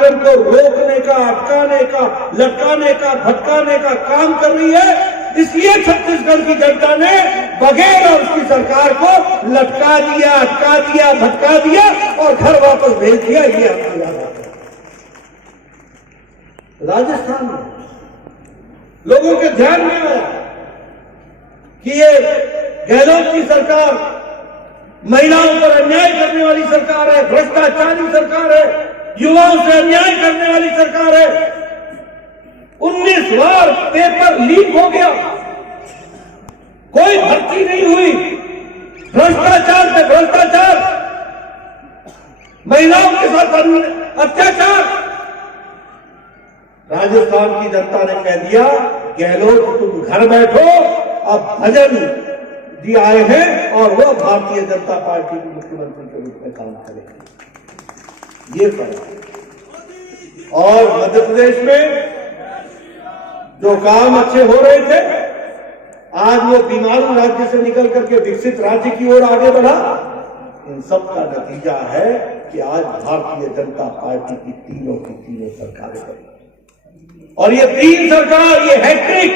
कार्यक्रम को रोकने का, अटकाने का, लटकाने का, भटकाने का काम कर रही है। इसलिए छत्तीसगढ़ की जनता ने बघेल और उसकी सरकार को लटका दिया, अटका दिया, भटका दिया और घर वापस भेज दिया। ये आपको याद आता है। राजस्थान में लोगों के ध्यान में आया कि ये गहलोत की सरकार महिलाओं पर अन्याय करने वाली सरकार है, भ्रष्टाचारी सरकार है, युवाओं से अन्याय करने वाली सरकार है। 19 बार पेपर लीक हो गया, कोई भर्ती नहीं हुई, भ्रष्टाचार पे भ्रष्टाचार, महिलाओं के साथ अत्याचार। राजस्थान की जनता ने कह दिया, गहलोत तुम घर बैठो, अब भजन जी आए हैं और वो भारतीय जनता पार्टी के मुख्यमंत्री के रूप में काम करेंगे। ये फर्क। और मध्य प्रदेश में जो काम अच्छे हो रहे थे, आज वो बीमारू राज्य से निकल करके विकसित राज्य की ओर आगे बढ़ा। इन सब का नतीजा है कि आज भारतीय जनता पार्टी की तीनों सरकारें बनी। और ये तीन सरकार, ये हैट्रिक,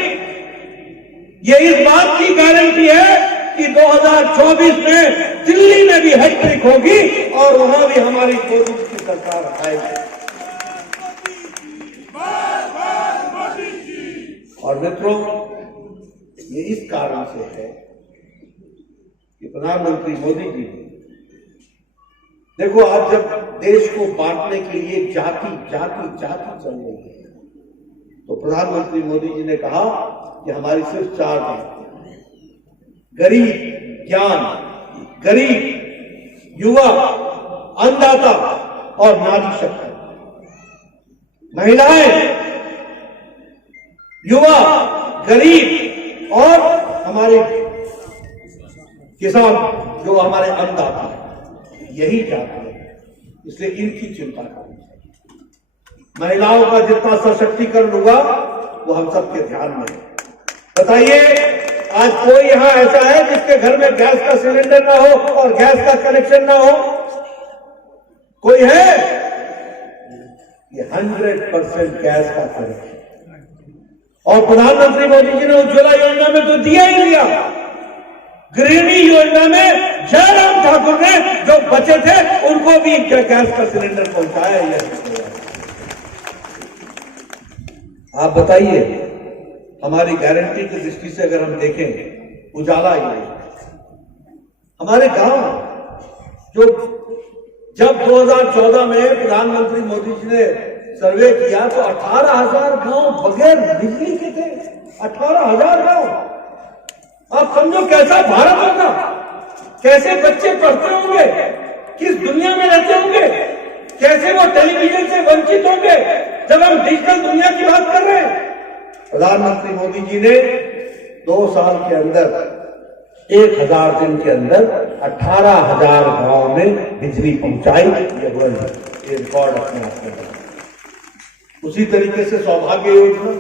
ये इस बात की गारंटी है कि 2024 में दिल्ली में भी हैट्रिक होगी और वहां भी हमारी मोदी की सरकार आएगी। और मित्रों, ये इस कारण से है कि प्रधानमंत्री मोदी जी, देखो आज जब देश को बांटने के लिए जाति चल रही है, तो प्रधानमंत्री मोदी जी ने कहा कि हमारी सिर्फ 4 जातियां हैं, गरीब, ज्ञान, गरीब, युवा, अन्नदाता और नारी शक्ति। महिलाएं, युवा, गरीब और हमारे किसान जो हमारे अन्नदाता हैं, यही जाति है। इसलिए इनकी चिंता करनी चाहिए। महिलाओं का जितना सशक्तिकरण हुआ वो हम सबके ध्यान में है। बताइए, आज कोई यहां ऐसा है जिसके घर में गैस का सिलेंडर ना हो और गैस का कनेक्शन ना हो? कोई है? ये 100% गैस का कनेक्शन। और प्रधानमंत्री मोदी जी ने उज्ज्वला योजना में तो दिया ही दिया। गृहिणी योजना में जयराम ठाकुर ने जो बचे थे उनको भी गैस का सिलेंडर पहुंचाया। आप बताइए, हमारी गारंटी की दृष्टि से अगर हम देखें, उजाला योजना, हमारे गांव जो जब 2014 में प्रधानमंत्री मोदी जी ने सर्वे किया तो 18,000 गांव बगैर बिजली के थे। 18,000 गांव। आप समझो कैसा भारत होगा, कैसे बच्चे पढ़ते होंगे, किस दुनिया में रहते होंगे, कैसे वो टेलीविजन से वंचित होंगे जब हम डिजिटल दुनिया की बात कर रहे हैं। प्रधानमंत्री मोदी जी ने 2 साल के अंदर, 1000 दिन के अंदर 18,000 गांव में बिजली पहुंचाई। ये रिकॉर्ड अपने आप में। उसी तरीके से सौभाग्य योजना,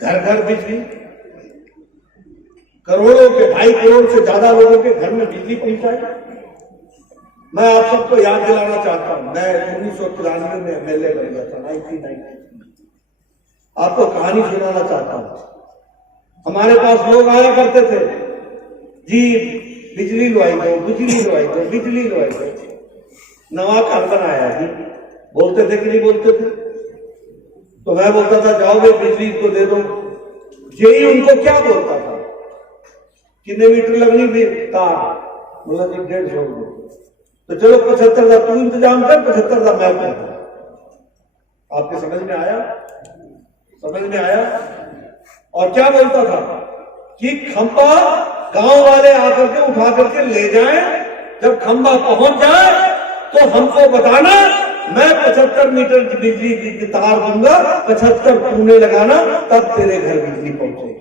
घर घर बिजली, करोड़ों के 2.5 करोड़ से ज्यादा लोगों के घर में बिजली पहुंचाई। मैं आप सबको याद दिलाना चाहता हूं, मैं 1993 में एमएलए बन गया था, 1990। आपको कहानी सुनाना चाहता हूं। हमारे पास लोग आया करते थे, जी बिजली लवाई दो, बिजली लवाई दो, बिजली लवाई दो। नवा घर बनाया जी, बोलते थे कि नहीं बोलते थे? तो मैं बोलता था जाओ भाई बिजली को दे दो। यही उनको क्या बोलता था, कितने मीटर लगनी भी तार, बोला जी 150। तो चलो 75,000 तू इंतजाम कर, 75,000 मैं कर दूं। आपके समझ में आया? समझ में आया? और क्या बोलता था कि खंबा गांव वाले आकर के उठा करके ले जाएं, जब खंबा पहुंच जाए तो हमको बताना, मैं 75 मीटर की बिजली की तार दूंगा, 75 तूने लगाना, तब तेरे घर बिजली पहुंचेगी।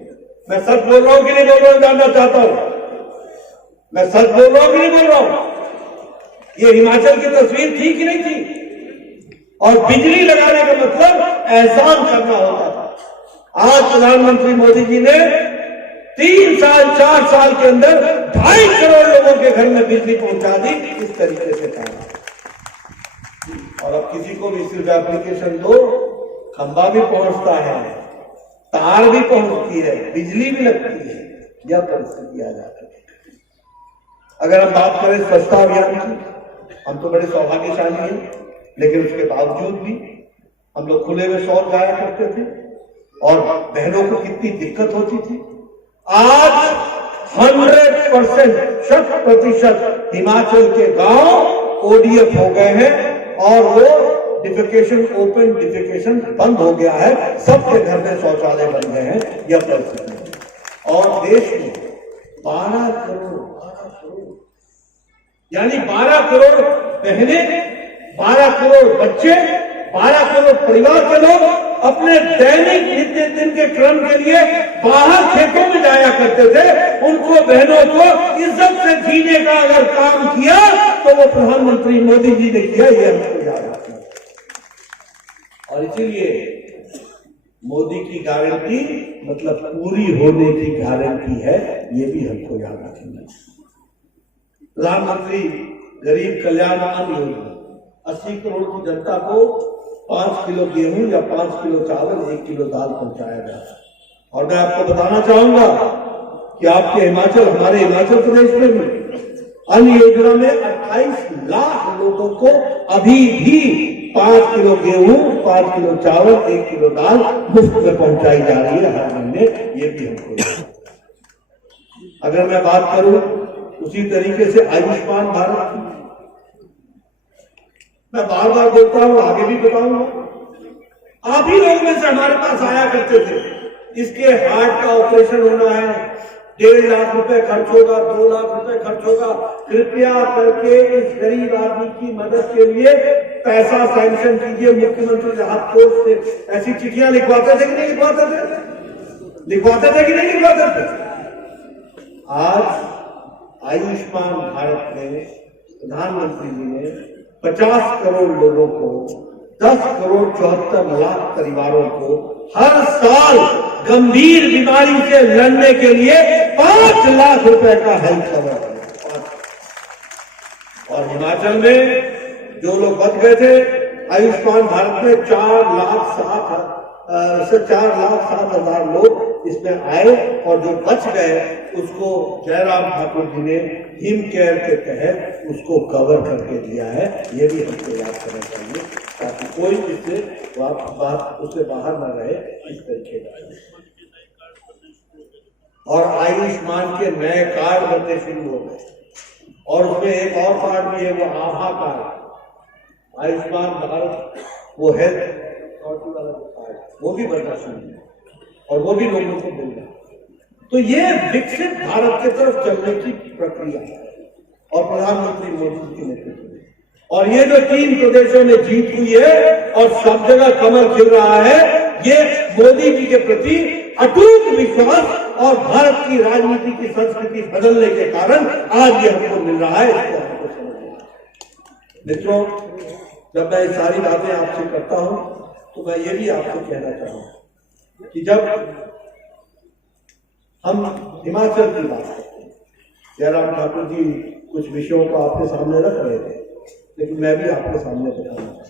मैं सच बोल रहा हूं कि नहीं बोल रहा हूं, जानना चाहता हूं। मैं सच बोल रहा हूं कि नहीं बोल रहा हूं? ये हिमाचल की तस्वीर थी कि नहीं थी? और बिजली लगाने का मतलब एहसान करना होता था। आज प्रधानमंत्री मोदी जी ने 3 साल 4 साल के अंदर 2.5 करोड़ लोगों के घर में बिजली पहुंचा दी। इस तरीके से काम और अब किसी को भी सिर्फ एप्लीकेशन दो, खंबा भी पहुंचता है, तार भी पहुंचती है, बिजली भी लगती है। यह परिस्थिति आ जाती है। अगर हम बात करें स्वच्छता अभियान की, हम तो बड़े सौभाग्यशाली हैं, लेकिन उसके बावजूद भी हम लोग खुले में शौच जाया करते थे और बहनों को कितनी दिक्कत होती थी। आज 100%, 100% हिमाचल के गांव ODF हो गए हैं और वो डिफिकेशन, ओपन डिफिकेशन बंद हो गया है। सबके घर में शौचालय बन गए हैं। यह परिस्थिति है। और देश में 12 करोड़ यानी 12 करोड़ बहनें, 12 करोड़ बच्चे, 12 करोड़ परिवार के लोग अपने दैनिक नित्य दिन के क्रम के लिए बाहर खेतों में जाया करते थे। उनको, बहनों को इज्जत से जीने का अगर काम किया तो वो प्रधानमंत्री मोदी जी ने किया। ये हमको याद रखना। और इसीलिए मोदी की गारंटी मतलब पूरी होने की गारंटी है। ये भी हमको याद रखना। प्रधानमंत्री गरीब कल्याण अन्न योजना 80 करोड़ की जनता को 5 किलो गेहूं या 5 किलो चावल, 1 किलो दाल पहुंचाया जाता है। और मैं आपको बताना चाहूंगा कि आपके हिमाचल, हमारे हिमाचल प्रदेश में भी अन्न योजना में 28 लाख लोगों को अभी भी 5 किलो गेहूं, 5 किलो चावल, 1 किलो दाल मुफ्त में पहुंचाई जा रही है हर महीने। ये भी हमको। अगर मैं बात करूं उसी तरीके से आयुष्मान भारत की, मैं बार बार बोलता हूं, आगे भी बताऊंगा। आप ही लोगों में से हमारे पास आया करते थे, इसके हार्ट का ऑपरेशन होना है, 1.5 लाख रुपए खर्च होगा, 2 लाख रुपए खर्च होगा, कृपया करके इस गरीब आदमी की मदद के लिए पैसा सैंक्शन कीजिए। मुख्यमंत्री राहत कोष से ऐसी चिट्ठियां लिखवाते थे कि नहीं लिखवाते थे? लिखवाते थे कि नहीं लिखवाते थे? आज आयुष्मान भारत में प्रधानमंत्री जी ने 50 करोड़ लोगों को, 10 करोड़ 74 लाख परिवारों को हर साल गंभीर बीमारी से लड़ने के लिए 5 लाख रुपए का हेल्थ कवर। और हिमाचल में जो लोग बच गए थे आयुष्मान भारत में 4,07,000 लोग इसमें आए और जो बच गए उसको जयराम ठाकुर जी ने हिम केयर के तहत उसको कवर करके दिया है। ये भी हमको याद करना चाहिए ताकि कोई इससे बात उससे बाहर न रहे इस तरीके का। और आयुष्मान के नए कार्ड बनने शुरू हो गए और उसमें एक और कार्ड भी है, वो आभा कार्ड। आयुष्मान भारत वो हेल्थ अथॉरिटी वाला कार्ड, वो भी बनना शुरू है और वो भी लोगों को मिल रहा है। तो ये विकसित भारत की तरफ चलने की प्रक्रिया है और प्रधानमंत्री मोदी के नेतृत्व में। और ये जो 3 प्रदेशों में जीत हुई है और सब जगह कमल खिल रहा है, ये मोदी जी के प्रति अटूट विश्वास और भारत की राजनीति की संस्कृति बदलने के कारण आज ये हमको मिल रहा है। इसको हमको समझना है। मित्रों, जब मैं ये सारी बातें आपसे करता हूं तो मैं ये भी आपसे कहना चाहूंगा कि जब हम हिमाचल की बात करते हैं, जयराम ठाकुर जी कुछ विषयों को आपके सामने रख रहे थे, लेकिन मैं भी आपके सामने बताना चाहता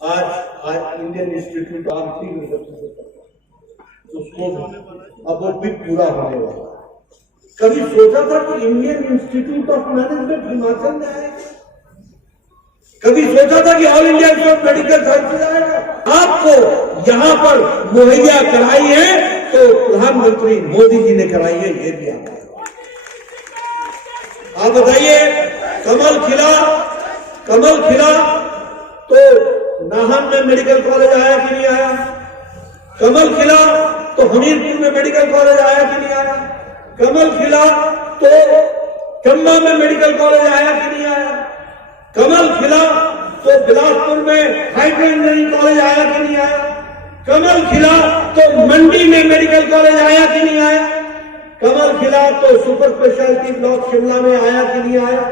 हूं। आज इंडियन इंस्टीट्यूट ऑफ उसको अब वो भी पूरा होने वाला। कभी सोचा था कि Indian institute of management Himachal में आएगा? कभी सोचा था कि all India institute of medical sciences आएगा? आपको यहां पर मुहैया कराई है तो प्रधानमंत्री मोदी जी ने कराई है। ये भी आप बताइए, कमल खिला तो नाहन में मेडिकल कॉलेज आया कि नहीं आया? कमल खिला तो हमीरपुर में मेडिकल कॉलेज आया कि नहीं आया? कमल खिला तो चंबा में मेडिकल कॉलेज आया कि नहीं आया? कमल खिला तो बिलासपुर में हाइड्रो इंजीनियरिंग कॉलेज आया कि नहीं आया? कमल खिला तो मंडी में मेडिकल कॉलेज आया कि नहीं आया? कमल खिला तो सुपर स्पेशलिटी ब्लॉक शिमला में आया कि नहीं आया?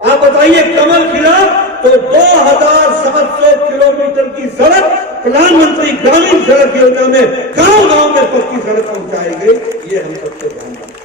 आप बताइए, कमल खिला तो 2700 किलोमीटर की सड़क प्रधानमंत्री ग्रामीण सड़क योजना में गांव-गांव में पक्की सड़क पहुंचाई गई। ये हम सबसे ध्यान रखते हैं।